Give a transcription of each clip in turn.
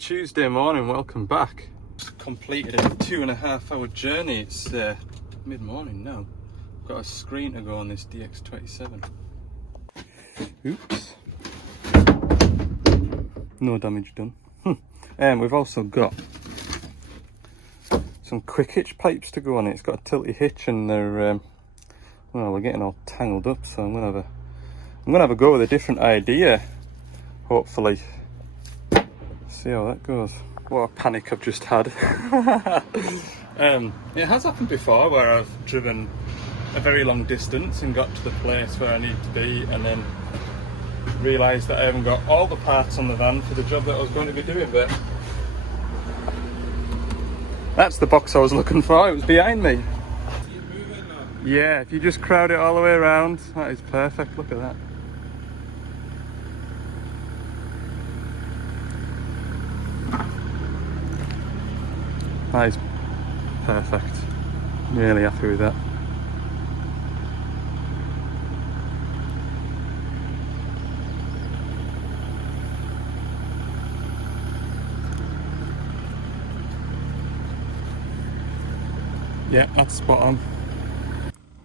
Tuesday morning, welcome back. Completed a 2.5 hour journey. It's mid-morning now. Got a screen to go on this DX27. Oops. No damage done. We've also got some quick hitch pipes to go on it. It's got a tilty hitch and they're well, we're getting all tangled up, so I'm gonna have a go with a different idea, hopefully. See how that goes. What a panic I've just had. It has happened before where I've driven a very long distance and got to the place where I need to be and then realised that I haven't got all the parts on the van for the job that I was going to be doing, but that's the box I was looking for. It was behind me. Yeah, if you just crowd it all the way around, that is perfect. Look at that. That is perfect. Really happy with that. Yeah, that's spot on.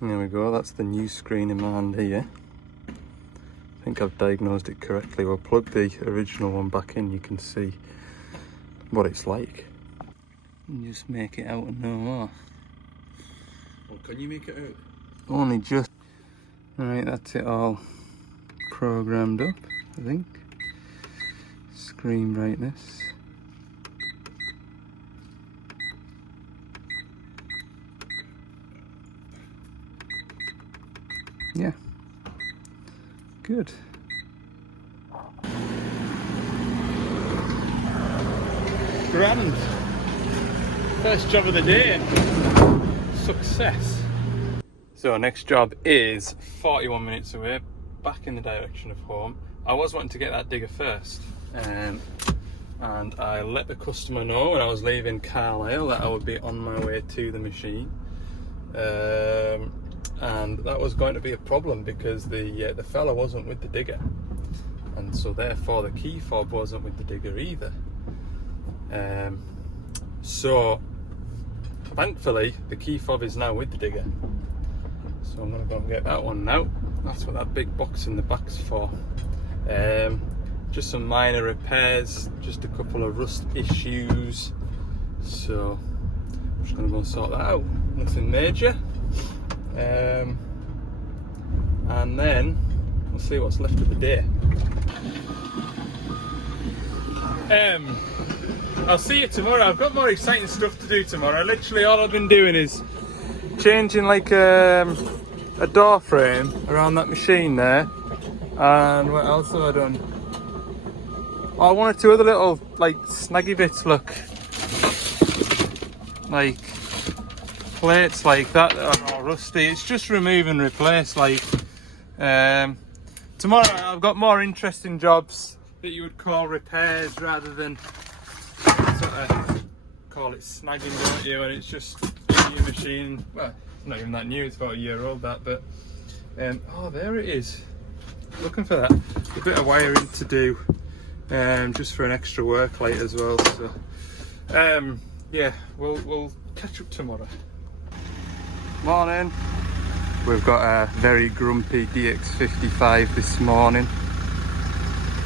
There we go, that's the new screen in my hand here. I think I've diagnosed it correctly. We'll plug the original one back in, you can see what it's like. And just make it out and no more. Well, can you make it out? Only just. Alright, that's it all programmed up, I think. Screen brightness. Yeah. Good. Grand. First job of the day. Success. So next job is 41 minutes away, back in the direction of home. I was wanting to get that digger first, and I let the customer know when I was leaving Carlisle that I would be on my way to the machine. And that was going to be a problem because the fella wasn't with the digger, and so therefore the key fob wasn't with the digger either. So thankfully the key fob is now with the digger, so I'm gonna go and get that one now. That's what that big box in the back's for. Just some minor repairs, just a couple of rust issues, so I'm just gonna go and sort that out. Nothing major. And then we'll see what's left of the day. I'll see you tomorrow. I've got more exciting stuff to do tomorrow. Literally all I've been doing is changing like a door frame around that machine there. And what else have I done? Oh, one or two other little like snaggy bits, look. Like plates like that are all rusty. It's just remove and replace. Like tomorrow I've got more interesting jobs that you would call repairs rather than sort of call it snagging, don't you? And it's just a new machine. Well, it's not even that new, it's about a year old that, but oh, there it is. Looking for that. A bit of wiring to do, just for an extra work light as well. So yeah, we'll catch up tomorrow. Morning. We've got a very grumpy DX55 this morning.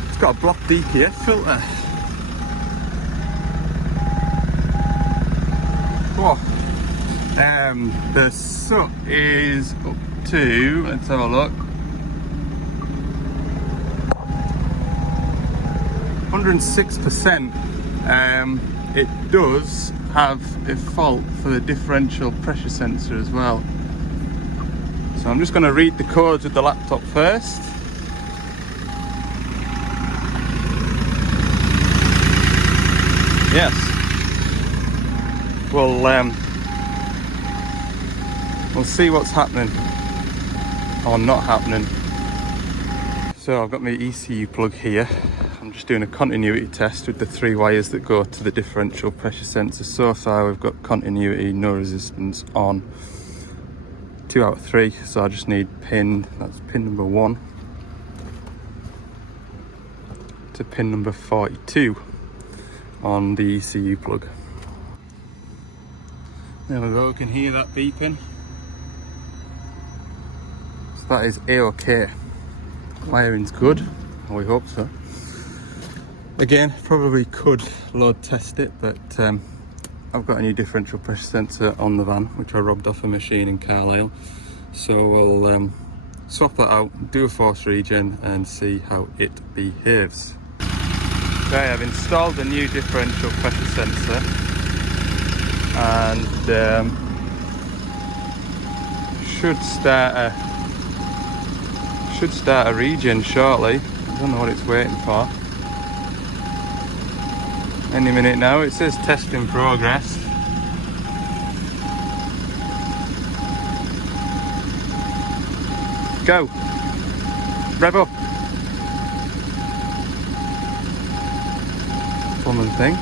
It's got a block DPF filter. Whoa. The soot is up to, let's have a look, 106%. It does have a fault for the differential pressure sensor as well. So I'm just going to read the codes with the laptop first. Yes. We'll see what's happening or not happening. So I've got my ECU plug here. I'm just doing a continuity test with the 3 wires that go to the differential pressure sensor. So far we've got continuity, no resistance on 2 out of 3. So I just need that's pin number 1 to pin number 42. on the ECU plug. There we go, we can hear that beeping. So that is A-OK. Wiring's good, or we hope so. Again, probably could load test it, but I've got a new differential pressure sensor on the van, which I robbed off a machine in Carlisle. So we'll swap that out, do a force regen and see how it behaves. Okay, I've installed a new differential pressure sensor and should start a regen shortly. I don't know what it's waiting for. Any minute now. It says test in progress. Go. Rev up. Common thing.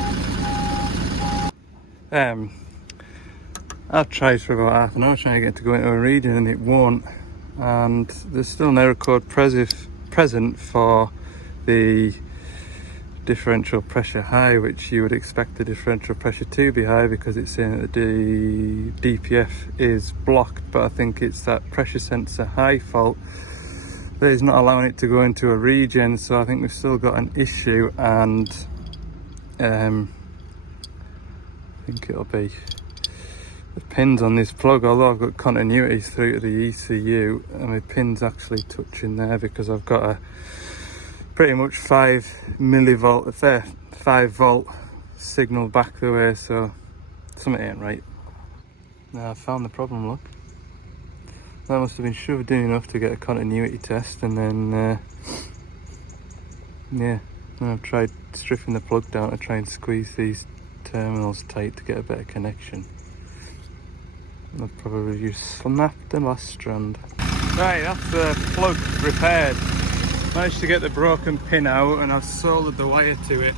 I've tried for about half an hour trying to get to go into a reading and it won't. And there's still an error code present for the differential pressure high, which you would expect the differential pressure to be high because it's saying that the DPF is blocked, but I think it's that pressure sensor high fault that is not allowing it to go into a regen. So I think we've still got an issue, and I think it'll be the pins on this plug, although I've got continuity through to the ECU and the pins actually touching there because I've got a pretty much 5 volt signal back the way, so something ain't right. Now I found the problem, look. That must have been shoved in enough to get a continuity test, and then yeah, and I've tried stripping the plug down to try and squeeze these terminals tight to get a better connection. I've probably just snapped the last strand. Right, that's the plug repaired. Managed to get the broken pin out and I've soldered the wire to it.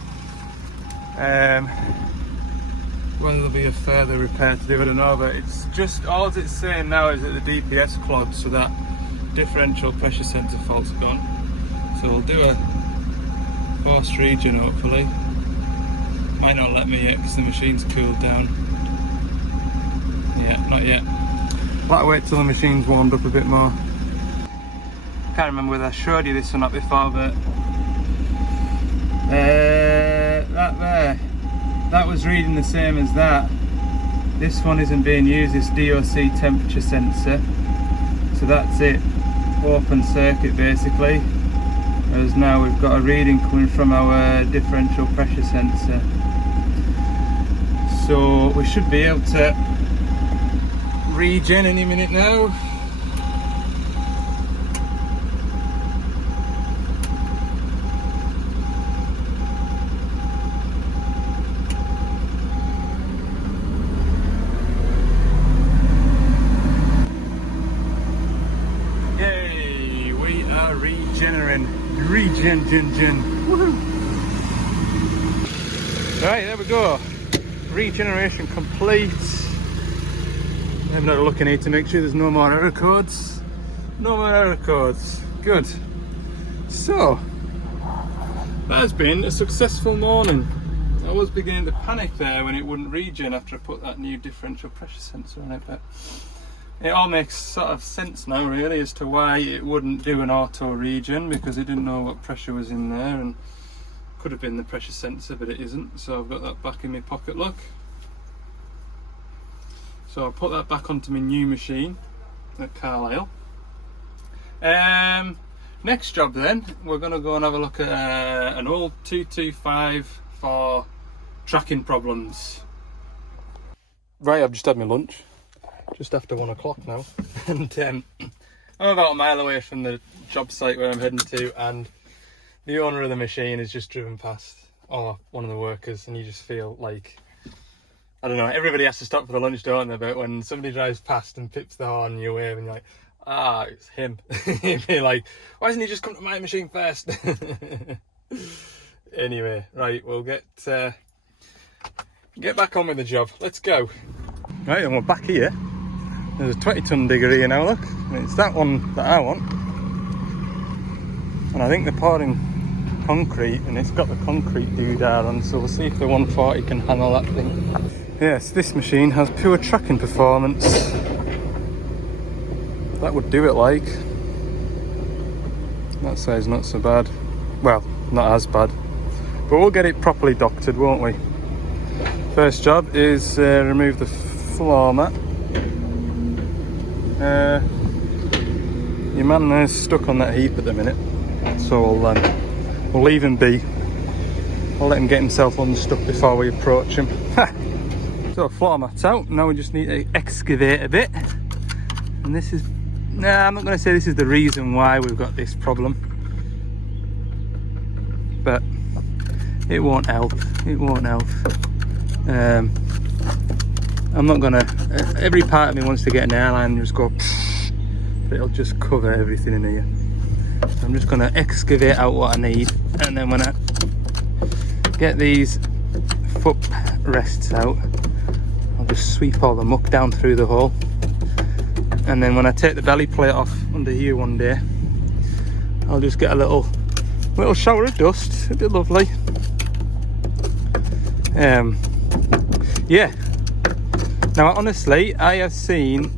Whether there'll be a further repair to do, I don't know, but it's just, all it's saying now is that the DPF's clogged, so that differential pressure sensor fault's gone. So we'll do a force regen hopefully. Might not let me yet because the machine's cooled down. Yeah, not yet. I'll wait till the machine's warmed up a bit more. Can't remember whether I showed you this or not before, but that was reading the same as that. This one isn't being used, this DOC temperature sensor, so that's it, open circuit basically, whereas now we've got a reading coming from our differential pressure sensor, so we should be able to regen any minute now. Regen. Woohoo! Right, there we go. Regeneration complete. I have another look in here to make sure there's no more error codes. No more error codes. Good. So, that has been a successful morning. I was beginning to panic there when it wouldn't regen after I put that new differential pressure sensor on it, but it all makes sort of sense now really as to why it wouldn't do an auto regen, because it didn't know what pressure was in there, and could have been the pressure sensor but it isn't. So I've got that back in my pocket, look. So I'll put that back onto my new machine at Carlisle. Next job then, we're going to go and have a look at an old 225 for tracking problems. Right, I've just had my lunch. Just after 1 o'clock now, and I'm about a mile away from the job site where I'm heading to, and the owner of the machine has just driven past, or one of the workers, and you just feel like, I don't know, everybody has to stop for the lunch, don't they? But when somebody drives past and pips the horn and you wave and you're like, ah, it's him. You'd be like, why doesn't he just come to my machine first? Anyway, right, we'll get back on with the job. Let's go. Right, and we're back here. There's a 20-ton digger here now, look. And it's that one that I want. And I think they're pouring concrete, and it's got the concrete doodah on, so we'll see if the 140 can handle that thing. Yes, this machine has pure tracking performance. That would do it like. That side's not so bad. Well, not as bad. But we'll get it properly doctored, won't we? First job is remove the floor mat. Your man is stuck on that heap at the minute, so we'll leave him be. I'll let him get himself unstuck before we approach him. So floor mat's out, now we just need to excavate a bit. And this is, I'm not going to say this is the reason why we've got this problem, but it won't help, I'm not going to, every part of me wants to get an airline and just go, but it'll just cover everything in here. So I'm just going to excavate out what I need, and then when I get these foot rests out, I'll just sweep all the muck down through the hole. And then when I take the belly plate off under here one day, I'll just get a little shower of dust. It'd be lovely. Yeah. Now honestly, I have seen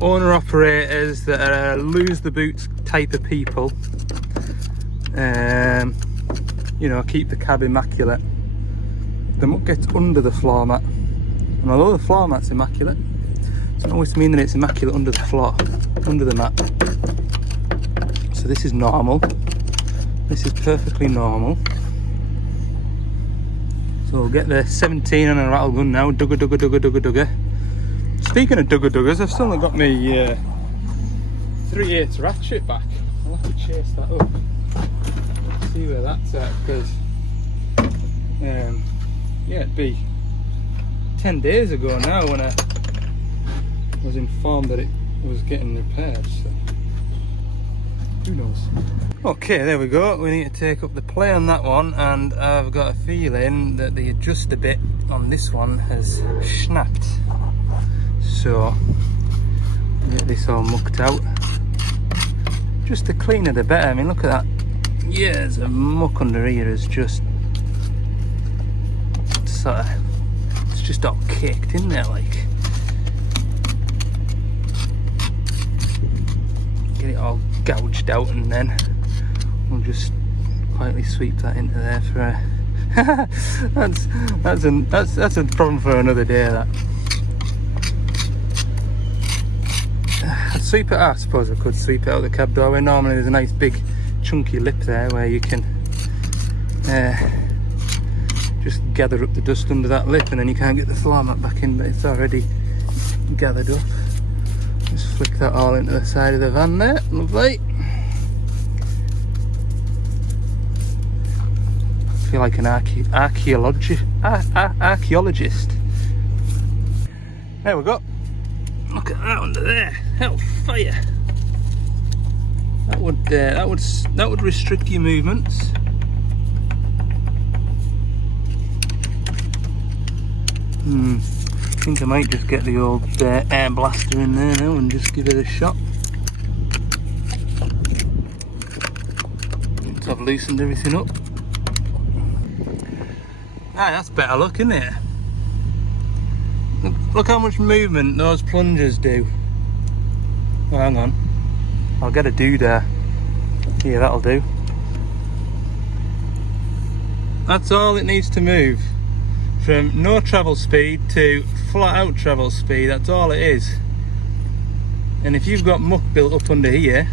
owner operators that are lose the boots type of people, you know, keep the cab immaculate. The muck gets under the floor mat, and although the floor mat's immaculate, it doesn't always mean that it's immaculate under the floor, under the mat. So this is normal. This is perfectly normal. So we'll get the 17 on a rattle gun now. Dugger. Speaking of dugger-duggers, I've still not got my 3/8 ratchet back. I'll have to chase that up. See where that's at, because yeah, it'd be 10 days ago now when I was informed that it was getting repaired, so who knows. Okay, there we go. We need to take up the play on that one, and I've got a feeling that the adjuster bit on this one has snapped. So get this all mucked out. Just the cleaner the better. I mean, look at that. Yeah, there's a muck under here is just sort of, it's just all caked in there like. Get it all gouged out, and then we'll just quietly sweep that into there for a that's a problem for another day, that. I'd sweep it out, I suppose I could sweep it out the cab doorway. Normally there's a nice big chunky lip there where you can just gather up the dust under that lip, and then you can't get the floor mat back in, but it's already gathered up. Just flick that all into the side of the van there, lovely. I feel like an archaeologist. There we go. Look at that under there. Hellfire. That would restrict your movements. I think I might just get the old air blaster in there now and just give it a shot. Once I've loosened everything up. Ah, that's better look, isn't it? Look how much movement those plungers do. Oh, hang on. I'll get a doodah. Yeah, that'll do. That's all it needs to move. From no travel speed to flat out travel speed, that's all it is. And if you've got muck built up under here,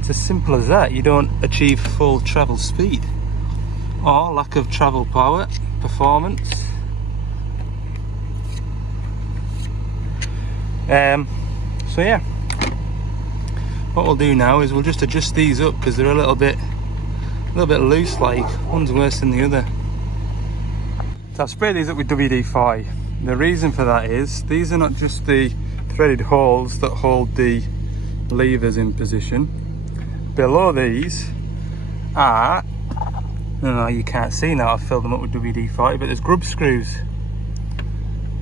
it's as simple as that. You don't achieve full travel speed. Or lack of travel power, performance. So yeah, what we'll do now is we'll just adjust these up because they're a little bit loose, like one's worse than the other. So I've sprayed these up with WD-40. The reason for that is these are not just the threaded holes that hold the levers in position. Below these are, no, you can't see now, I've filled them up with WD-40, but there's grub screws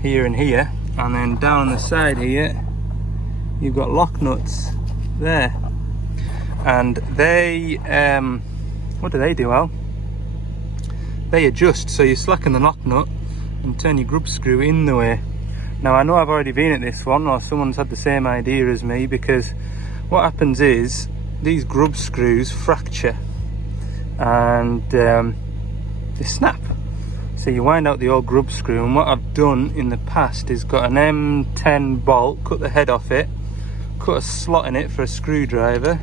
here and here, and then down on the side here you've got lock nuts there, and they what do they do, Al? They adjust, so you slacken the lock nut and turn your grub screw in the way. Now I know I've already been at this one, or someone's had the same idea as me, because what happens is these grub screws fracture and they snap. So you wind out the old grub screw, and what I've done in the past is got an M10 bolt, cut the head off it, cut a slot in it for a screwdriver.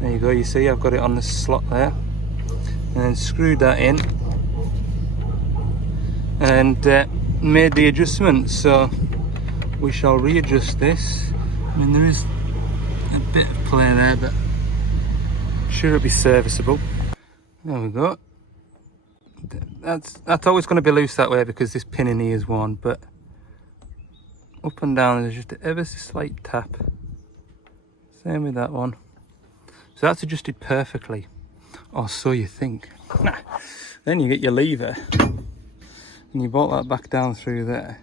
There you go, you see I've got it on the slot there, and then screwed that in and made the adjustment. So we shall readjust this. I mean, there is a bit of play there, but I'm sure it'll be serviceable. There we go. That's always going to be loose that way because this pin in here is worn, but up and down there's just ever so slight tap. Same with that one. So that's adjusted perfectly, or so you think. Then you get your lever and you bolt that back down through there,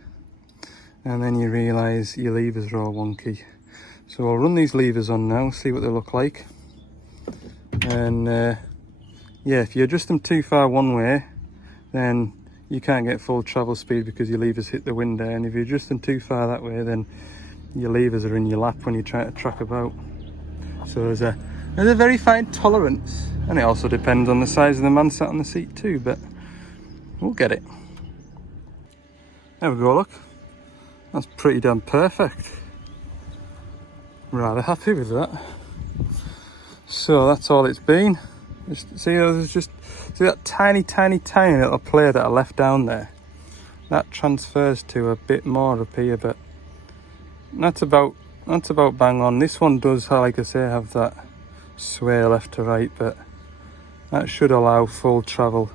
and then you realise your levers are all wonky. So I'll run these levers on now, see what they look like. And yeah, if you adjust them too far one way, then you can't get full travel speed because your levers hit the wind there. And if you adjust them too far that way, then your levers are in your lap when you try to track about. So there's a very fine tolerance, and it also depends on the size of the man sat on the seat too, but we'll get it. There we go, look. That's pretty damn perfect. Rather happy with that. So that's all it's been. Just see, there's just see that tiny little plate that I left down there. That transfers to a bit more up here, but that's about bang on. This one does, like I say, have that sway left to right, but that should allow full travel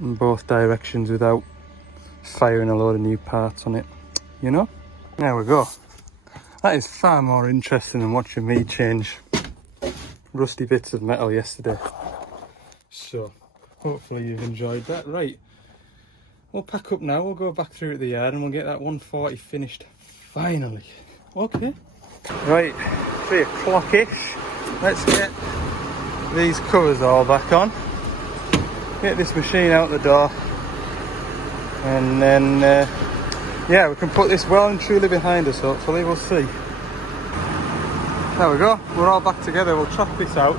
in both directions without firing a load of new parts on it, you know? There we go. That is far more interesting than watching me change rusty bits of metal yesterday. So hopefully you've enjoyed that. Right, we'll pack up now, we'll go back through at the yard and we'll get that 140 finished finally. Okay, right, 3 o'clock-ish. Let's get these covers all back on, get this machine out the door, and then yeah, we can put this well and truly behind us, hopefully. We'll see. There we go, we're all back together. We'll truck this out.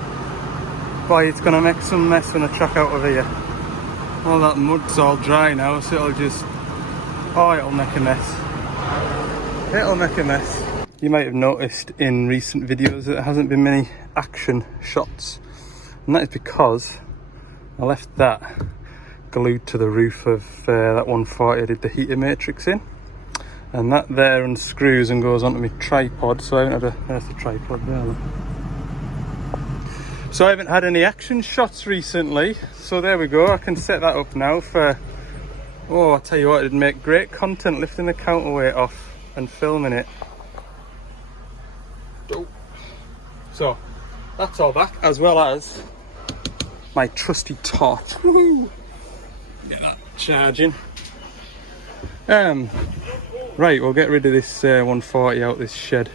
Boy, it's going to make some mess when I truck out of here. All that mud's all dry now, so it'll just... oh, it'll make a mess. It'll make a mess. You might have noticed in recent videos that there hasn't been many action shots. And that is because I left that glued to the roof of that 140 I did the heater matrix in. And that there unscrews and goes onto my tripod, so I haven't had there's the tripod there. So I haven't had any action shots recently, so there we go. I can set that up now for, oh, I'll tell you what, it'd make great content lifting the counterweight off and filming it. So that's all back, as well as my trusty torch. Woohoo! Get that charging. Right, we'll get rid of this 140 out this shed.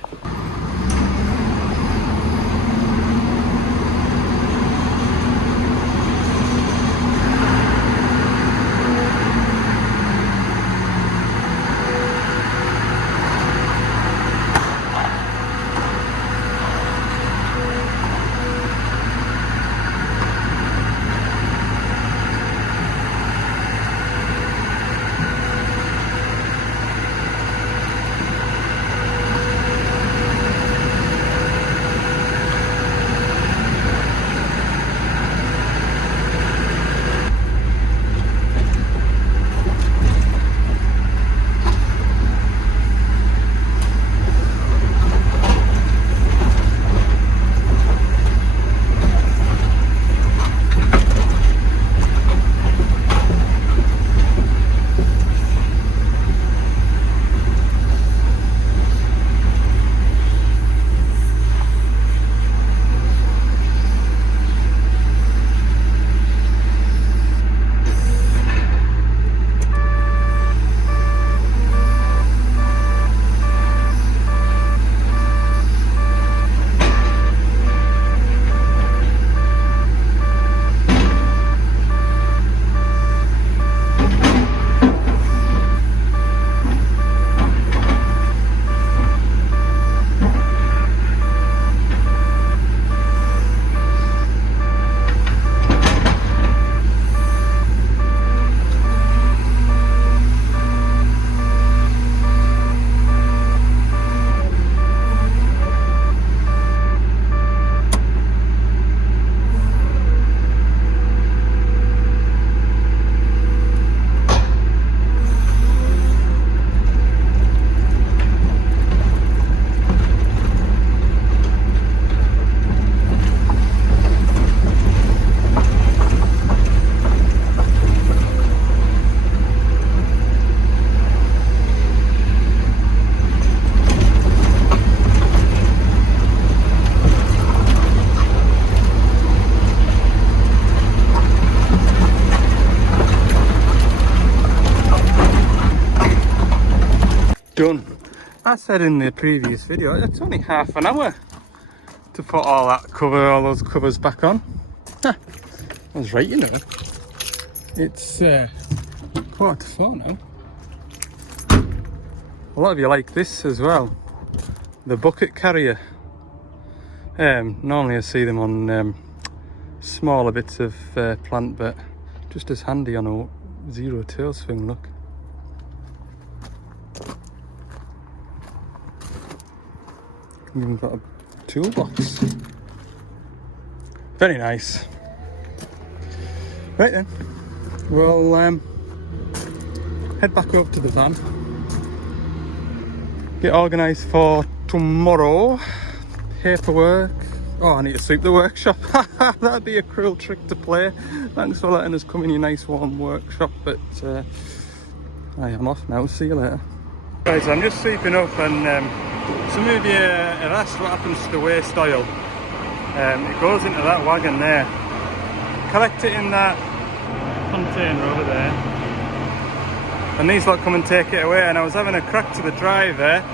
done. I said in the previous video, it's only half an hour to put all those covers back on. I was right, you know. It's 3:45 now. A lot of you like this as well, the bucket carrier. Normally I see them on smaller bits of plant, but just as handy on a zero tail swing, look. Even got a toolbox. Very nice. Right then, we'll head back up to the van, get organised for tomorrow. Paperwork. Oh, I need to sweep the workshop. That'd be a cruel trick to play. Thanks for letting us come in your nice warm workshop, but I am off now. See you later. Guys, I'm just sweeping up, and some of you have asked what happens to the waste oil. It goes into that wagon there. Collect it in that container over there. And these lot come and take it away, and I was having a crack to the driver,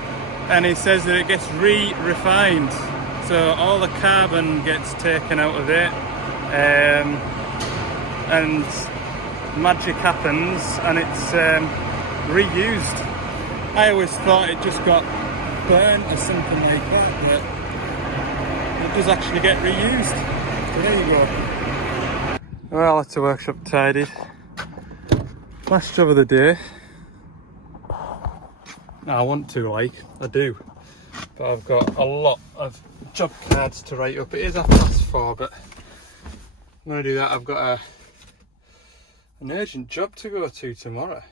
and he says that it gets re-refined. So all the carbon gets taken out of it, and magic happens, and it's reused. I always thought it just got burnt or something like that, but it does actually get reused. So there you go. Well, that's a workshop tidied. Last job of the day. I want to, like, I do, but I've got a lot of job cards to write up. It is 4:30, but I'm going to do that. I've got an urgent job to go to tomorrow.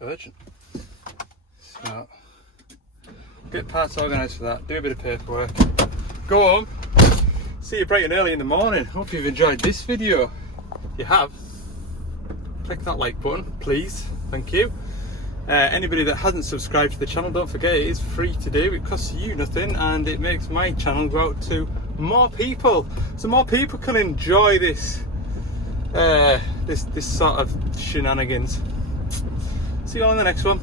Urgent. So, get parts organised for that, do a bit of paperwork, go home, see you bright and early in the morning. Hope you've enjoyed this video. If you have, click that like button, please. Thank you. Anybody that hasn't subscribed to the channel, don't forget it is free to do. It costs you nothing, and it makes my channel go out to more people, so more people can enjoy this this sort of shenanigans. See you all in the next one.